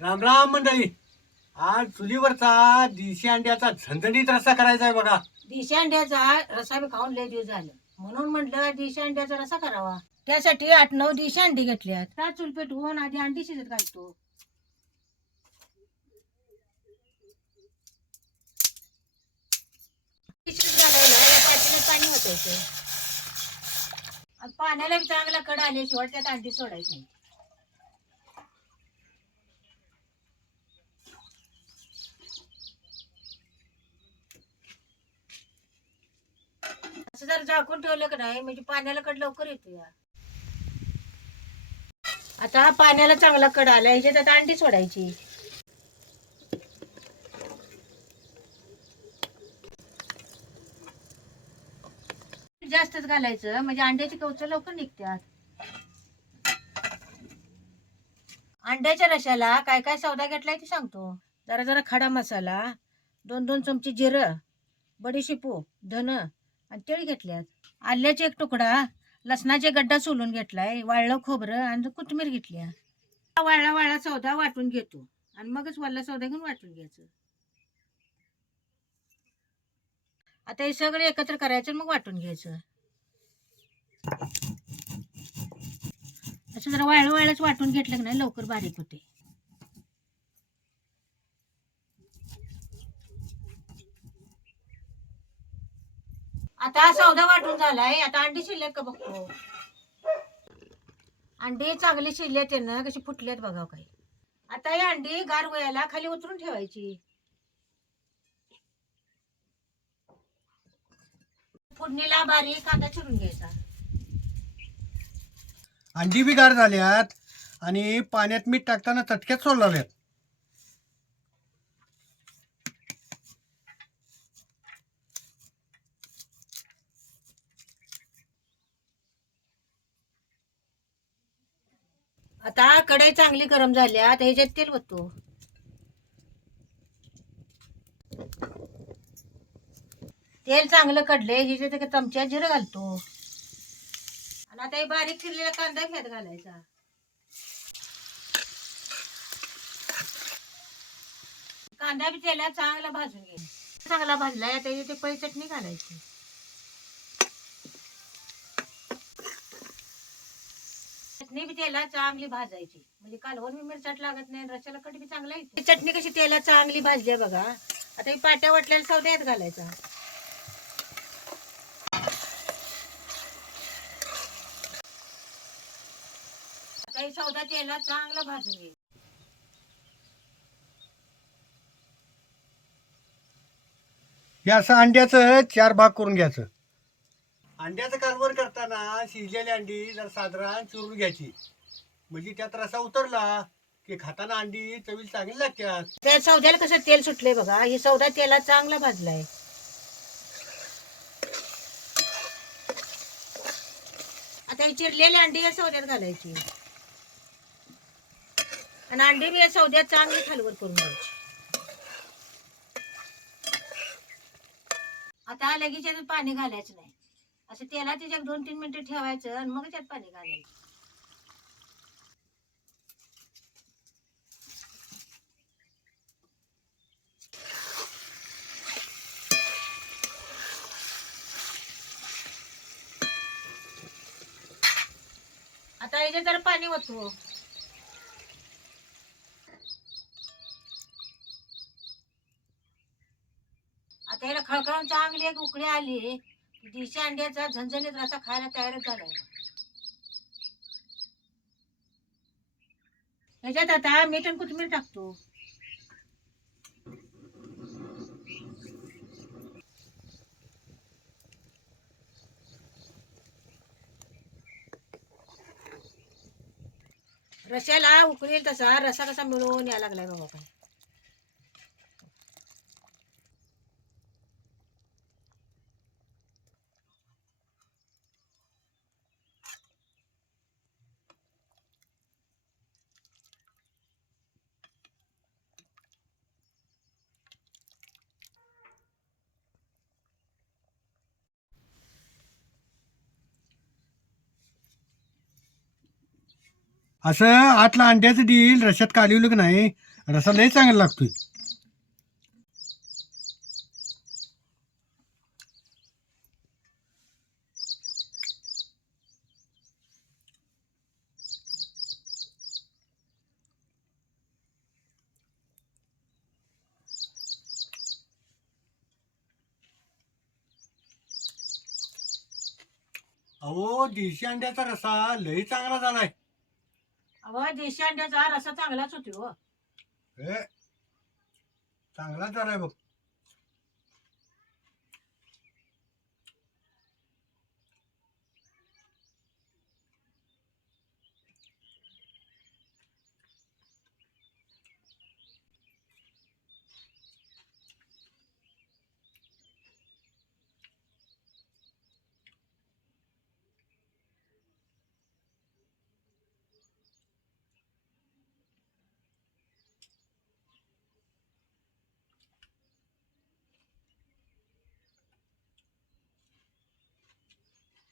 राम राम मंडळी. आज चुलीवरचा देशी अंड्याचा झणझणीत रस्सा करायचा आहे बघा. देशी अंड्याचा रसा मी खाऊन लय दिवस झालं, म्हणून म्हटलं देशी अंड्याचा रसा करावा. त्यासाठी 8-9 देशी अंडी घेतल्यात. त्या चूल पेटवून आधी अंडी शिजत घालतो. शिजत घालायला या पातेल्यात पाणी ओतायचं. आणि पाण्याला बी चांगला कड आल्याशिवाय त्यात अंडी सोडायची नाही. असं जर झाकून ठेवलं का नाही म्हणजे पाण्याला कड लवकर येतो या. आता पाण्याला चांगला कड आला ह्याच्यात आता अंडी सोडायची. जास्तच घालायचं म्हणजे अंड्याची कवच लवकर निघतात. अंड्याच्या रशाला काय काय सौदा घेतलाय ते सांगतो. जरा जरा खडा मसाला, 2-2 चमचे जिरं, बडीशेपू, धन आणि तेळ घेतल्यात. आल्याचा एक तुकडा, लसणाचे गड्डा सोलून घेतलाय, वाळलं खोबरं आणि कोथिंबीर घेतल्या. वाळला वाळला सौदा वाटून घेतो आणि मगच वाळला सौदा घेऊन वाटून घ्यायचं. आता हे सगळं एकत्र करायचं मग वाटून घ्यायचं. असं जरा वाळलं वाळलंच वाटून घेतलं की नाही लवकर बारीक होते. आता सौदा वाटून झालाय. आता अंडी शिल्लक का बघतो. अंडी चांगली शिजल्यात ना, कशी फुटल्यात बघा काही. आता ही अंडी गार व्हायला खाली उतरून ठेवायची. फोडणीला बारीक कांदा चिरून घ्यायचा. अंडी बी गार झाल्यात आणि पाण्यात मीठ टाकताना चटक्यात सोडल्यात. आता कढई चांगली गरम झाल्या आता ह्याच्यात तेल होतो. तेल चांगलं कडले ह्याच्यात एक चमचा जिरं घालतो. आणि आता हे बारीक चिरलेला कांदा ह्यात घालायचा. कांदा बी तेलात चांगला भाजून घ्यायचा. चांगला भाजलाय आता इथे पळी चटणी घालायची. चटणी बी तेलात चांगली भाजायची म्हणजे कालवण बी मिरचट लागत नाही, रस्याला कट बी चांगला येते. चटणी कशी तेलात चांगली भाजली आहे बघा. आता ही पाट्या वाटलेल्या सौद्यात घालायचा. आता ही सौदा तेलात चांगला भाजून घे. हे असं अंड्याचं 4 भाग करून घ्यायचं. अंड्याचं कालवण करताना शिजलेली अंडी जर साधारण चुरून घ्यायची म्हणजे त्यात रसा उतरला की खाताना अंडी चवीला चांगली लागतात. त्या सौद्याला कसं तेल सुटलंय बघा. ही सौदा तेलात चांगला भाजलाय. आता ही चिरलेली अंडी या सौद्यात घालायची आणि अंडी बी या सौद्यात चांगली खालवर करून घ्यायची. आता लगेच याच्यात पाणी घालायचं नाही. असं तेलात त्याच्यात 2-3 मिनिटं ठेवायचं आणि मग त्यात पाणी घालायचं. आता याच्यात जरा पाणी ओतू. आता याला खळखळून चांगली एक उकळी आली. देशी अंड्याचा झणझणीत रसा खायला तयारच झालाय. ह्याच्यात आता मीठ आणि कोथिंबीर टाकतो. रश्याला उकळी तसा रसा कसा मिळून यायला लागलाय बघा काय. असं आतला अंड्याचं डील रश्यात कालवलं की नाही, रसा लय चांगला लागतोय. अहो देशी अंड्याचा रसा लय चांगला झालाय. अहो देशी अंड्याचा रसा चांगलाच होतो हो. हे चांगला झालाय बघ.